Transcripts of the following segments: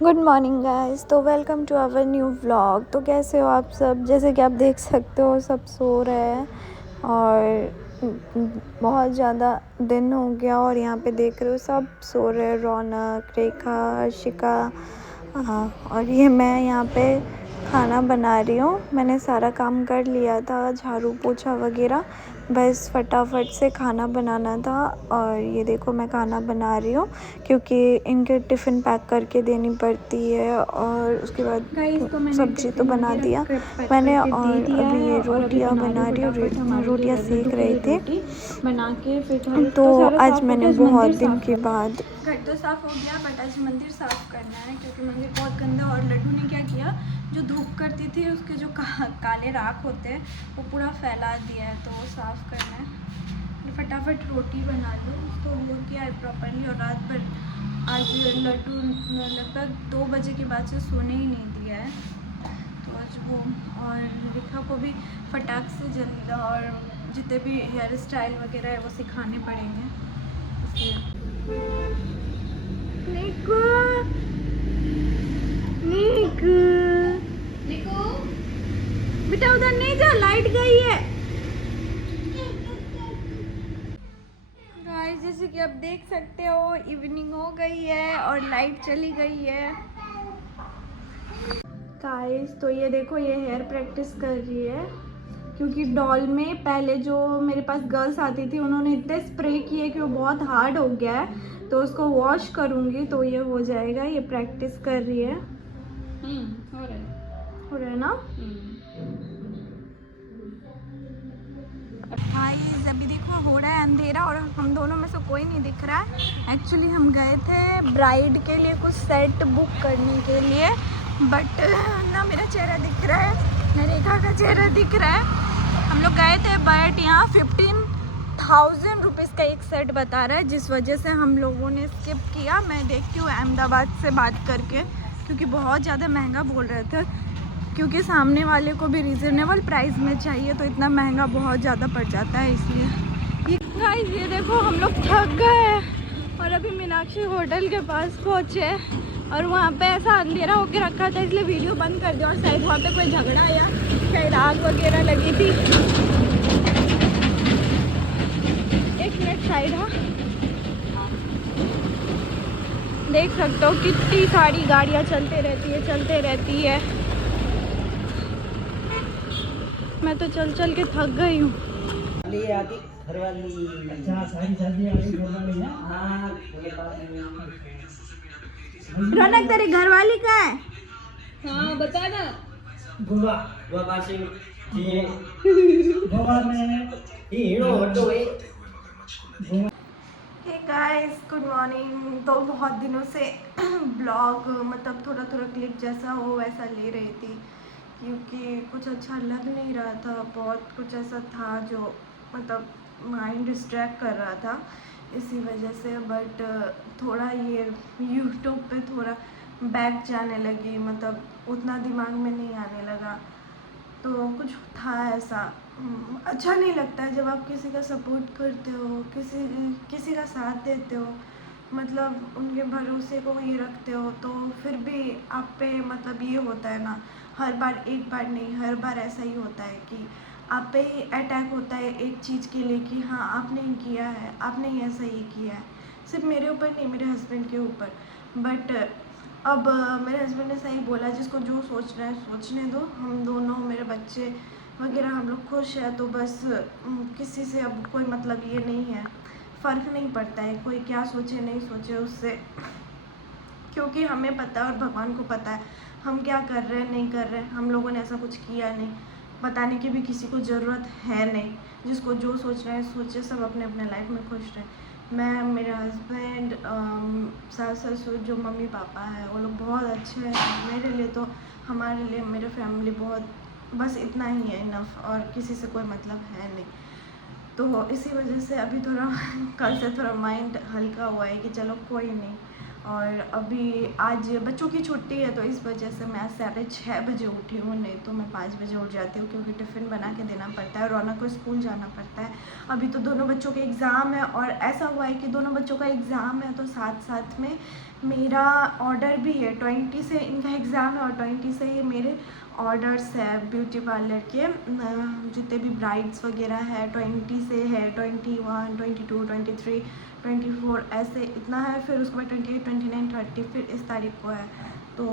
Good morning guys. तो welcome to our new vlog. तो कैसे हो आप सब? जैसे कि आप देख सकते हो सब सो रहे हैं और बहुत ज़्यादा दिन हो गया और यहाँ पे देख रहे हो सब सो रहे हैं। रौनक, रेखा, अर्शिका। और ये मैं यहाँ पे खाना बना रही हूँ। मैंने सारा काम कर लिया था, झाड़ू पोछा वगैरह, बस फटाफट से खाना बनाना था। और ये देखो मैं खाना बना रही हूँ क्योंकि इनके टिफ़िन पैक करके देनी पड़ती है। और उसके बाद सब्ज़ी तो बना दिया मैंने और अभी ये रोटियाँ बना रही हूँ। मैं रोटियाँ सेक रही थी बना के फिर तो सारा आज साफ हो मैंने गया, आज बहुत मंदिर दिन साफ के करना है। बाद घर तो साफ़ हो गया बट आज मंदिर साफ़ करना है क्योंकि मंदिर बहुत गंदा। और लड्डू ने क्या किया, जो धूप करती थी उसके जो काले राख होते हैं वो पूरा फैला दिया है, तो वो साफ़ करना है। फटाफट रोटी बना लो तो हो गया है प्रॉपरली। और रात भर आज लड्डू लगभग 2 बजे के बाद से सोने ही नहीं दिया है, तो आज वो। और रेखा को भी फटाक से जल्दी और जितने भी हेयर स्टाइल वगैरह है वो सिखाने पड़ेंगे इसलिए। निकू, निकू, निकू बेटा उधर नहीं जा, लाइट गई है। गाइस जैसे कि आप देख सकते हो इवनिंग हो गई है और लाइट चली गई है। गाइस तो ये देखो ये हेयर प्रैक्टिस कर रही है क्योंकि डॉल में पहले जो मेरे पास गर्ल्स आती थी उन्होंने इतने स्प्रे किए कि वो बहुत हार्ड हो गया है, तो उसको वॉश करूँगी तो ये हो जाएगा। ये प्रैक्टिस कर रही है। हो रहा है ना। गाइस अभी देखो हो रहा है अंधेरा और हम दोनों में से कोई नहीं दिख रहा है। एक्चुअली हम गए थे ब्राइड के लिए कुछ सेट बुक करने के लिए, बट ना मेरा चेहरा दिख रहा है ना रेखा का चेहरा दिख रहा है। हम लोग गए थे बट यहाँ 15,000 रुपीज़ का एक सेट बता रहा है, जिस वजह से हम लोगों ने स्किप किया। मैं देखती हूँ अहमदाबाद से बात करके क्योंकि बहुत ज़्यादा महंगा बोल रहे थे, क्योंकि सामने वाले को भी रीज़नेबल प्राइस में चाहिए तो इतना महंगा बहुत ज़्यादा पड़ जाता है, इसलिए। गाइस ये देखो हम लोग थक गए और अभी मीनाक्षी होटल के पास पहुँचे और वहाँ पे ऐसा अंधेरा होके रखा था इसलिए वीडियो बंद कर दिया। और शायद वहाँ पे कोई झगड़ा या शायद आग वगैरह लगी थी। एक मिनट साइड। हाँ देख सकते हो कितनी सारी गाड़ियाँ चलते रहती है। मैं तो चल चल के थक गई हूँ। रौनक तेरी घरवाली का है? हाँ बता ना। गोवा पासे ये गोवा में हीरो हटो है। Hey guys good morning. तो बहुत दिनों से ब्लॉग मतलब थोड़ा थोड़ा क्लिप जैसा हो वैसा ले रही थी क्योंकि कुछ अच्छा लग नहीं रहा था। बहुत कुछ ऐसा था जो मतलब माइंड डिस्ट्रैक्ट कर रहा था इसी वजह से। बट थोड़ा ये यूट्यूब पे थोड़ा बैक जाने लगी, मतलब उतना दिमाग में नहीं आने लगा। तो कुछ था ऐसा अच्छा नहीं लगता है जब आप किसी का सपोर्ट करते हो, किसी का साथ देते हो, मतलब उनके भरोसे को ये रखते हो, तो फिर भी आप पे मतलब ये होता है ना, हर बार एक बार नहीं, हर बार ऐसा ही होता है कि आप पे ही अटैक होता है एक चीज़ के लिए कि हाँ आपने ही किया है, आपने ही ऐसा ही किया है। सिर्फ मेरे ऊपर नहीं, मेरे हस्बैंड के ऊपर। बट अब मेरे हस्बैंड ने सही बोला, जिसको जो सोचना है सोचने दो, हम दोनों मेरे बच्चे वगैरह हम लोग खुश हैं, तो बस किसी से अब कोई मतलब ये नहीं है, फ़र्क नहीं पड़ता है कोई क्या सोचे नहीं सोचे उससे, क्योंकि हमें पता है और भगवान को पता है हम क्या कर रहे हैं नहीं कर रहे हैं। हम लोगों ने ऐसा कुछ किया नहीं, बताने की भी किसी को ज़रूरत है नहीं। जिसको जो सोचना है सोचे, सब अपने अपने लाइफ में खुश रहें। मैं, मेरे हस्बैंड, सास ससुर, जो मम्मी पापा है वो लोग बहुत अच्छे हैं मेरे लिए। तो हमारे लिए मेरे फैमिली बहुत, बस इतना ही है इनफ, और किसी से कोई मतलब है नहीं। तो इसी वजह से अभी थोड़ा कल से थोड़ा माइंड हल्का हुआ है कि चलो कोई नहीं, और अभी आज बच्चों की छुट्टी है तो इस वजह से मैं 6:30 बजे उठी हूँ, नहीं तो मैं 5 बजे उठ जाती हूँ क्योंकि टिफ़िन बना के देना पड़ता है, रौनक को स्कूल जाना पड़ता है। अभी तो दोनों बच्चों के एग्ज़ाम है और ऐसा हुआ है कि दोनों बच्चों का एग्ज़ाम है तो साथ साथ में मेरा ऑर्डर भी है। 20 से इनका एग्ज़ाम है और 20 से ही मेरे ऑर्डर्स है ब्यूटी पार्लर के, जितने भी ब्राइड्स वगैरह है 20 से है, 21, 22, 23, 24 ऐसे इतना है। फिर उसके बाद 28, 29, 30 फिर इस तारीख को है। तो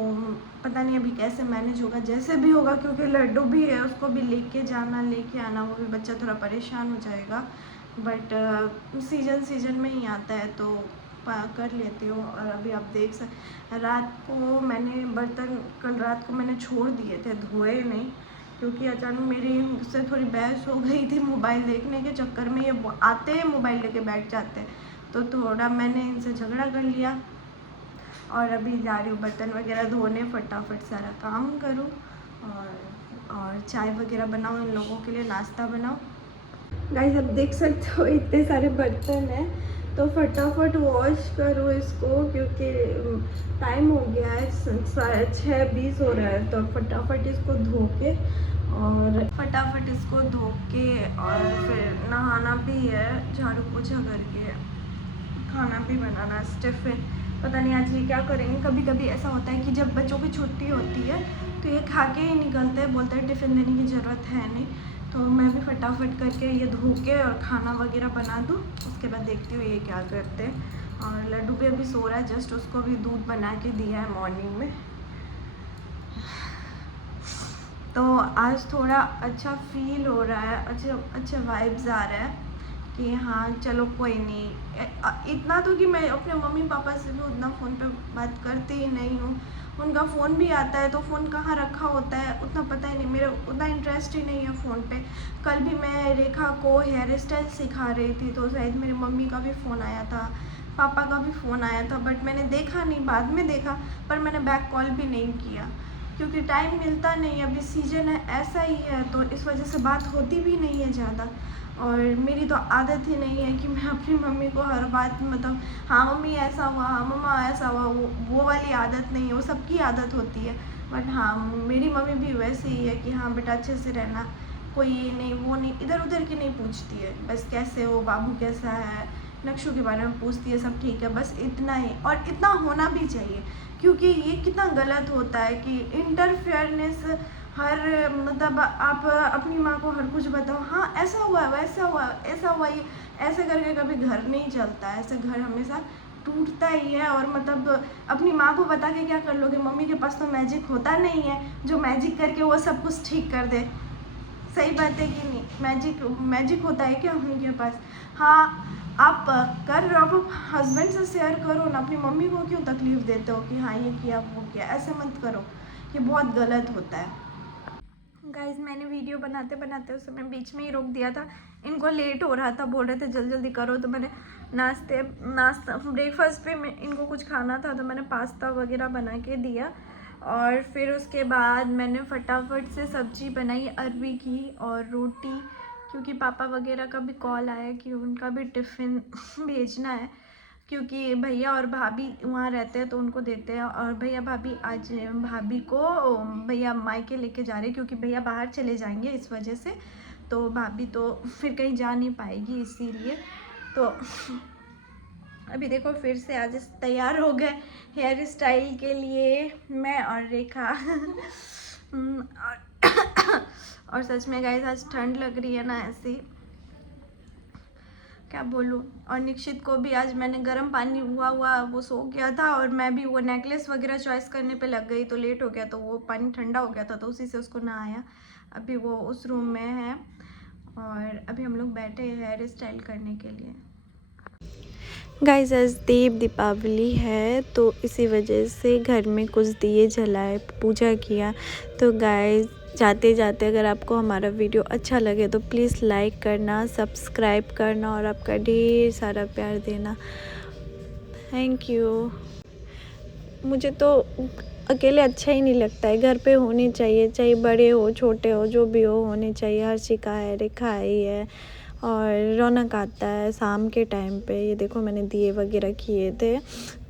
पता नहीं अभी कैसे मैनेज होगा, जैसे भी होगा, क्योंकि लड्डू भी है, उसको भी लेके जाना लेके आना, वो भी बच्चा थोड़ा परेशान हो जाएगा। बट सीजन में ही आता है तो कर लेती हूँ। और अभी आप देख रात को मैंने बर्तन कल रात को मैंने छोड़ दिए थे, धोए नहीं, क्योंकि अचानक मेरी उससे थोड़ी बहस हो गई थी मोबाइल देखने के चक्कर में। ये आते हैं मोबाइल लेके बैठ जाते हैं तो थोड़ा मैंने इनसे झगड़ा कर लिया। और अभी जा रही हूँ बर्तन वगैरह धोने, फटाफट सारा काम करूँ और चाय वगैरह बनाऊँ, इन लोगों के लिए नाश्ता बनाऊँ। गाइस आप देख सकते हो इतने सारे बर्तन हैं तो फटाफट वॉश करो इसको, क्योंकि टाइम हो गया है 6:20 हो रहा है। तो फटाफट इसको धो के और फिर नहाना भी है, झाड़ू पोछा करके खाना भी बनाना है, टिफ़िन पता नहीं आज ये क्या करेंगे। कभी कभी ऐसा होता है कि जब बच्चों की छुट्टी होती है तो ये खा के ही निकलते हैं, बोलते हैं टिफ़िन देने की ज़रूरत है नहीं। तो मैं भी फटाफट करके ये धो के और खाना वगैरह बना दूँ, उसके बाद देखती हूँ ये क्या करते हैं। और लड्डू भी अभी सो रहा है, जस्ट उसको भी दूध बना के दिया है मॉर्निंग में। तो आज थोड़ा अच्छा फील हो रहा है, अच्छे वाइब्स आ रहा है कि हाँ चलो कोई नहीं। इतना तो कि मैं अपने मम्मी पापा से भी उतना फ़ोन पे बात करती ही नहीं हूँ। उनका फ़ोन भी आता है तो फ़ोन कहाँ रखा होता है उतना पता ही नहीं, मेरा उतना इंटरेस्ट ही नहीं है फ़ोन पे। कल भी मैं रेखा को हेयर स्टाइल सिखा रही थी तो शायद मेरी मम्मी का भी फ़ोन आया था, पापा का भी फ़ोन आया था, बट मैंने देखा नहीं, बाद में देखा, पर मैंने बैक कॉल भी नहीं किया क्योंकि टाइम मिलता नहीं। अभी सीज़न है ऐसा ही है तो इस वजह से बात होती भी नहीं है ज़्यादा। और मेरी तो आदत ही नहीं है कि मैं अपनी मम्मी को हर बात मतलब हाँ मम्मी ऐसा हुआ, हाँ मम्मा ऐसा हुआ, वो वाली आदत नहीं है, वो सबकी आदत होती है। बट हाँ मेरी मम्मी भी वैसे ही है कि हाँ बेटा अच्छे से रहना, कोई ये नहीं वो नहीं, इधर उधर की नहीं पूछती है, बस कैसे हो, बाबू कैसा है, नक्शू के बारे में पूछती है, सब ठीक है, बस इतना ही। और इतना होना भी चाहिए क्योंकि ये कितना गलत होता है कि इंटरफेयरनेस हर मतलब आप अपनी माँ को हर कुछ बताओ, हाँ ऐसा हुआ वैसा हुआ ऐसा हुआ, ये ऐसे करके कभी घर नहीं चलता है, ऐसे घर हमेशा टूटता ही है। और मतलब अपनी माँ को बता के क्या कर लोगे, मम्मी के पास तो मैजिक होता नहीं है जो मैजिक करके वो सब कुछ ठीक कर दे। सही बात है कि नहीं, मैजिक होता है क्या उनके पास? हाँ आप कर रहे हो, आप हस्बैंड से शेयर करो ना, अपनी मम्मी को क्यों तकलीफ़ देते हो कि हाँ ये किया वो किया, ऐसे मत करो, ये बहुत गलत होता है। गाइस मैंने वीडियो बनाते बनाते उस समय बीच में ही रोक दिया था, इनको लेट हो रहा था, बोल रहे थे जल्दी जल्दी करो, तो मैंने नाश्ता ब्रेकफास्ट पे इनको कुछ खाना था तो मैंने पास्ता वगैरह बना के दिया। और फिर उसके बाद मैंने फटाफट से सब्ज़ी बनाई अरबी की और रोटी, क्योंकि पापा वगैरह का भी कॉल आया कि उनका भी टिफ़िन भेजना है, क्योंकि भैया और भाभी वहाँ रहते हैं तो उनको देते हैं। और भैया भाभी आज भाभी को भैया मायके लेके जा रहे हैं क्योंकि भैया बाहर चले जाएंगे इस वजह से, तो भाभी तो फिर कहीं जा नहीं पाएगी, इसीलिए। तो अभी देखो फिर से आज तैयार हो गए हेयर स्टाइल के लिए मैं और रेखा। और सच में गाइस आज ठंड लग रही है ना, ऐसी क्या बोलूँ। और निक्षित को भी आज मैंने गर्म पानी हुआ वो सो गया था और मैं भी वो नेकलेस वगैरह चॉइस करने पे लग गई तो लेट हो गया, तो वो पानी ठंडा हो गया था तो उसी से उसको नहाया। अभी वो उस रूम में है और अभी हम लोग बैठे हैं हेयर स्टाइल करने के लिए। गाइस आज दीपावली है तो इसी वजह से घर में कुछ दिए जलाए, पूजा किया। तो गाइस जाते जाते अगर आपको हमारा वीडियो अच्छा लगे तो प्लीज़ लाइक करना, सब्सक्राइब करना और आपका ढेर सारा प्यार देना। Thank you. मुझे तो अकेले अच्छा ही नहीं लगता है, घर पे होने चाहिए, चाहे बड़े हो छोटे हो जो भी हो, होने चाहिए। हर्षिका है, रेखा है और रौनक आता है शाम के टाइम पे। ये देखो मैंने दिए वगैरह किए थे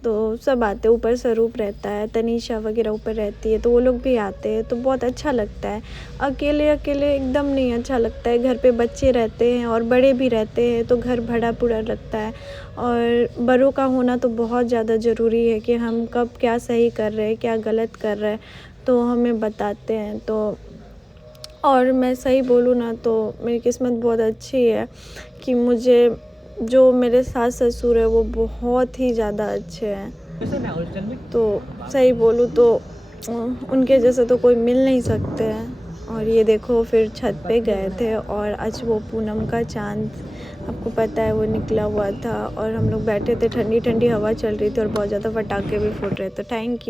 तो सब आते, ऊपर स्वरूप रहता है, तनीषा वगैरह ऊपर रहती है, तो वो लोग भी आते हैं, तो बहुत अच्छा लगता है। अकेले अकेले एकदम नहीं अच्छा लगता है। घर पे बच्चे रहते हैं और बड़े भी रहते हैं, तो घर भरा पूरा लगता है। और बड़ों का होना तो बहुत ज़्यादा ज़रूरी है कि हम कब क्या सही कर रहे हैं, क्या गलत कर रहे हैं, तो हमें बताते हैं। तो और मैं सही बोलूँ ना तो मेरी किस्मत बहुत अच्छी है कि मुझे जो मेरे सास ससुर है वो बहुत ही ज़्यादा अच्छे हैं। तो सही बोलूँ तो उनके जैसे तो कोई मिल नहीं सकते हैं। और ये देखो फिर छत पे गए थे और आज वो पूनम का चाँद आपको पता है वो निकला हुआ था और हम लोग बैठे थे, ठंडी ठंडी हवा चल रही थी और बहुत ज़्यादा पटाखे भी फूट रहे थे। Thank you.